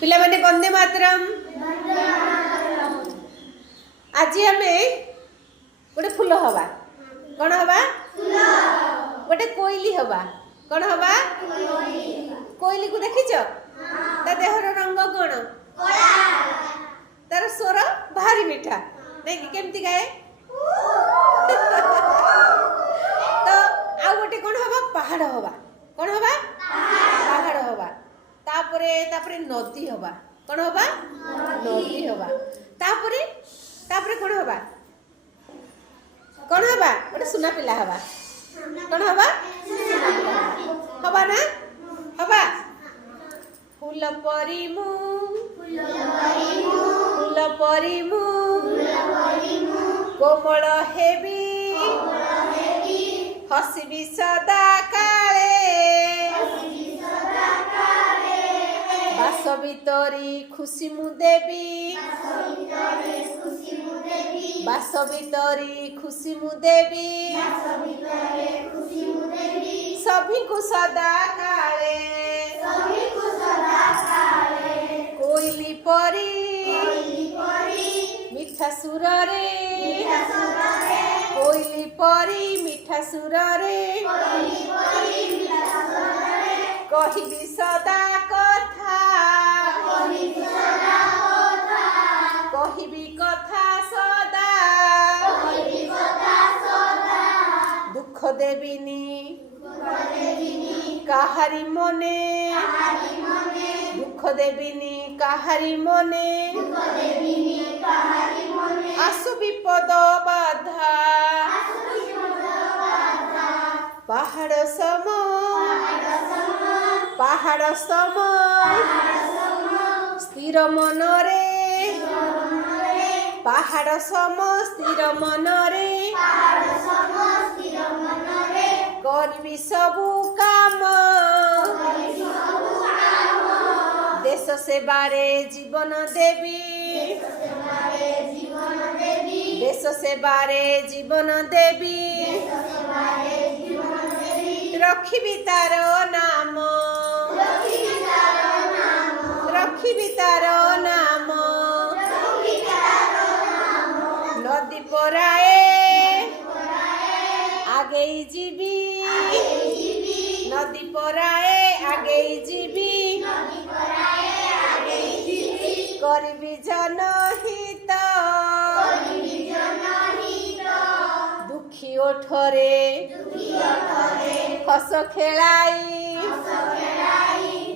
पिला माने वंदे मातरम। आज आम गोटे फूल हवा कौन हवा गोटे कोईली हवा कौन हवा कोईली को देखिच ता देहर रंग कौन तार स्वर भारी मीठा नहीं कि केमती गाए तो आ गोटे कौन हवा पहाड़ हवा कौन हवा पहाड़ हवा तापरे तापरे नदी हवा कौन हवा नदी हवा तापरे तापरे कौन हवा गोटे सुना पिला हवा कौन हवा हवा ना हवा फूल परी मु फूल परी मु कोमल हेबी हसबी सदा काले बास भितरी खुशी मु देवी बास भितरी खुशी मु देवी सभी को सदा काले कोईली परी मिठा सुर रे कोईली परी मिठा सुर रे कहिबी सदा कथा कहिबी कथा सदा दुख देविनी काहारी मने दुख देविनी काहारी मने आसु विपद बाधा पहाड़ सम स्थिर मन रे पहाड़ सम स्थिर मन रे करबी सबु काम देश सेवारे जीवन देवी देश सेवारे जीवन देवी रखिबी तार नाम रखिबी तार नाम नदी पराए आगे जीवी नदी पराए आगे जीवी करबी जनहित दुखी ओठरे हस खेलाई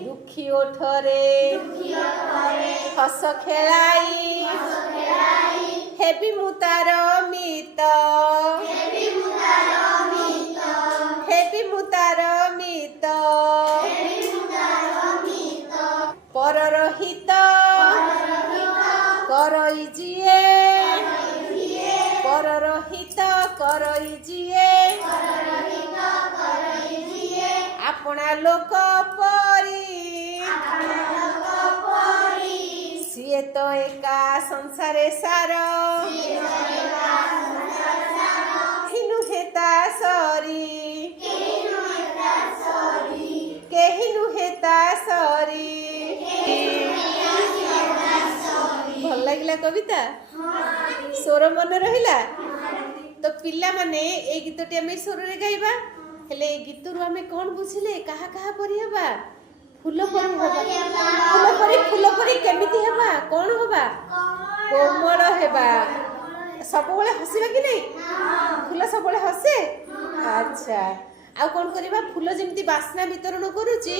दुखी ओठरे हस खेलाई हेबी मुतार मित हेबी मुतार मित पररहित करई जिए पररहित करई जिए अपना लोक परी सीए तो एका संसारे सार हिनु हेता सरी केहिनु हेता सरी भल लगिला कविता स्वर मन रहिला तो पिला माने ए गीतटी आमे स्वर रे गाइबा हेले ए गीत रु आमे कोन बुझिले कहा कहा परी हबा फूल परी केमिति हबा कोन हबा कोमल हेबा सब बेले हसीबा कि नहीं फूल सब बेले हसे अच्छा आ कोन करिबा फूल जेमिति बासना वितरण करूची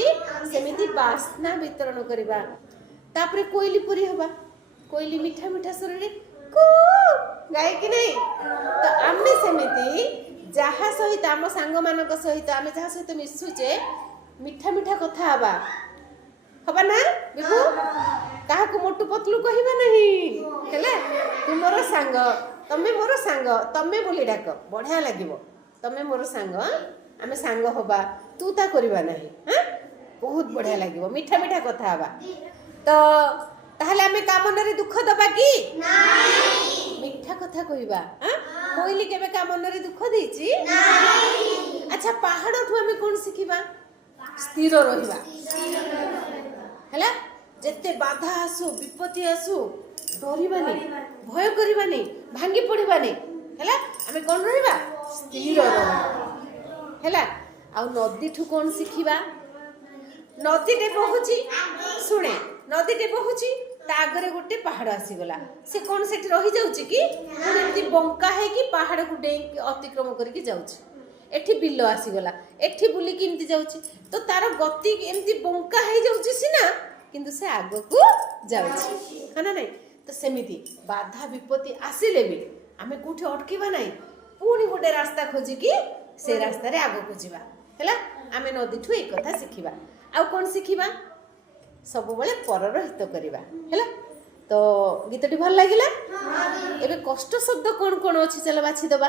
सेमिति बासना वितरण करिबा तापरे कोइली परी हबा कोइली मीठा मीठा स्वर रे को गाय कि नहीं तो आमे सेमिति जहा सहित आम सांग मानक सहित आमे जहा सहित मिसुचे मीठा मीठा कथा हबा ना बिबू काहा को मोटू पतलू कहिबा नहीं हेला तू मोर सांग तमे मोर सांग तमे बोली डाक बढ़िया लागिवो तमे मोर सांग आमे सांग हबा तू ता करबा नहीं हां बहुत बढ़िया लागिवो मीठा मीठा कथा हबा तो ताहले आमे कामनरे दुख दबा कि नहीं मीठा कथा कहिबा हां कोइली केबे कामनरे दुख देछि नहीं अच्छा पहाड़ ठु आमे कोन सिखिबा स्थिर रहिबा हैला ଯେତେ ବାଧା ଆସୁ ବିପତ୍ତି ଆସୁ ଡରିବାନି, ଭୟ କରିବାନି, ଭାଙ୍ଗି ପଡ଼ିବାନି ହେଲା। ଆମେ କ'ଣ ରହିବା? ସ୍ଥିର ରହିବା ହେଲା। ଆଉ ନଦୀଠୁ କ'ଣ ଶିଖିବା? ନଦୀଟେ ବହୁଛି, ଶୁଣେ, ନଦୀଟେ ବହୁଛି, ତା ଆଗରେ ଗୋଟେ ପାହାଡ଼ ଆସିଗଲା। ସେ କ'ଣ ସେଠି ରହିଯାଉଛି କି? ଏମିତି ବଙ୍କା ହେଇକି ପାହାଡ଼କୁ ଡେଇଁକି ଅତିକ୍ରମ କରିକି ଯାଉଛି। ଏଠି ବିଲ ଆସିଗଲା, ଏଠି ବୁଲିକି ଏମିତି ଯାଉଛି। ତ ତାର ଗତି ଏମିତି ବଙ୍କା ହେଇଯାଉଛି ସିନା, କିନ୍ତୁ ସେ ଆଗକୁ ଯାଉଛି, ହଁ ନା ନାଇଁ? ତ ସେମିତି ବାଧା ବିପତ୍ତି ଆସିଲେ ବି ଆମେ କୋଉଠି ଅଟକିବା ନାହିଁ, ପୁଣି ଗୋଟେ ରାସ୍ତା ଖୋଜିକି ସେ ରାସ୍ତାରେ ଆଗକୁ ଯିବା ହେଲା। ଆମେ ନଦୀଠୁ ଏଇ କଥା ଶିଖିବା। ଆଉ କ'ଣ ଶିଖିବା? ସବୁବେଳେ ପରର ହିତ କରିବା ହେଲା। ତ ଗୀତଟି ଭଲ ଲାଗିଲା? ଏବେ କଷ୍ଟ ଶବ୍ଦ କ'ଣ କ'ଣ ଅଛି ଚାଲ ବାଛିଦେବା।